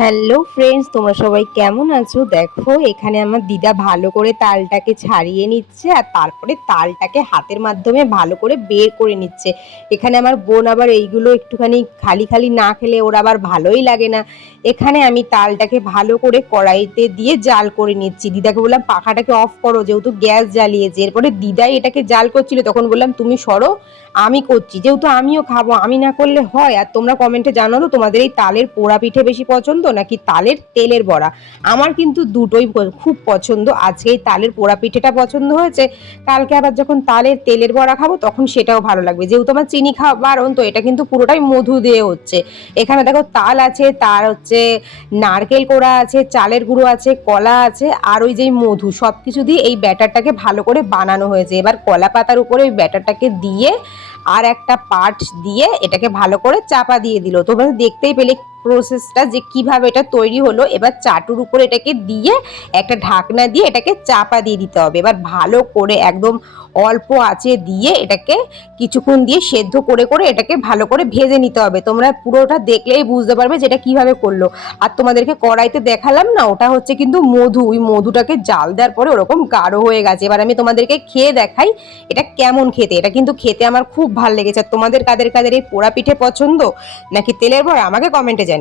Hello friends, তোমরা সবাই কেমন আছো? দেখো এখানে আমার দিদা ভালো করে তালটাকে ছাড়িয়ে নিচ্ছে আর তারপরে তালটাকে হাতের মাধ্যমে ভালো করে বের করে নিচ্ছে। এখানে আমার বোন আবার এইগুলো একটুখানি খালি খালি না খেলে ওর আবার ভালোই লাগে না। এখানে আমি তালটাকে ভালো করে কড়াইতে দিয়ে জাল করে নিচ্ছি। দিদাকে বললাম পাখাটাকে অফ করো, যেহেতু গ্যাস জ্বালিয়েছে। এরপরে দিদাই এটাকে জাল করছিল, তখন বললাম তুমি সরো, আমি করছি, যেহেতু আমিও খাবো, আমি না করলে হয়? আর তোমরা কমেন্টে জানালো তোমাদের এই তালের পোড়া পিঠে বেশি পছন্দ নাকি তালের তেলের বড়া। আমার কিন্তু দুটোই খুব পছন্দ। আজকে এই তালের পোড়া পিঠেটা পছন্দ হয়েছে, কালকে আবার যখন তালের তেলের বড়া খাবো তখন সেটাও ভালো লাগবে। যেহেতু আমার চিনি খাওয়া বারণ, তো এটা কিন্তু পুরোটাই মধু দিয়ে হচ্ছে। এখানে দেখো তাল আছে, তার হচ্ছে নারকেল কোড়া আছে, চালের গুঁড়ো আছে, কলা আছে, আর ওই যে মধু, সব কিছু দিয়ে এই ব্যাটারটাকে ভালো করে বানানো হয়েছে। এবার কলা পাতার উপরে ওই ব্যাটারটাকে দিয়ে আর একটা পাট দিয়ে এটাকে ভালো করে চাপা দিয়ে দিল। তোমরা দেখতেই পেলে প্রসেসটা যে কিভাবে এটা তৈরি হলো। এবার চাটুর উপরে এটাকে দিয়ে একটা ঢাকনা দিয়ে এটাকে চাপা দিয়ে দিতে হবে। এবার ভালো করে একদম অল্প আঁচে দিয়ে এটাকে কিছুক্ষণ দিয়ে সেদ্ধ করে করে এটাকে ভালো করে ভেজে নিতে হবে। তোমরা পুরোটা দেখলেই বুঝতে পারবে যেটা কিভাবে করলো। আর তোমাদেরকে কড়াইতে দেখালাম না, ওটা হচ্ছে কিন্তু মধু। ওই মধুটাকে জাল দেওয়ার পরে ওরকম গাঢ় হয়ে গেছে। এবার আমি তোমাদেরকে খেয়ে দেখাই এটা কেমন খেতে। এটা কিন্তু খেতে আমার খুব ভালো লেগেছে। আর তোমাদের কাদের কাদের এই পোড়া পিঠে পছন্দ নাকি তেলের বড়া, আমাকে কমেন্টে জানিও।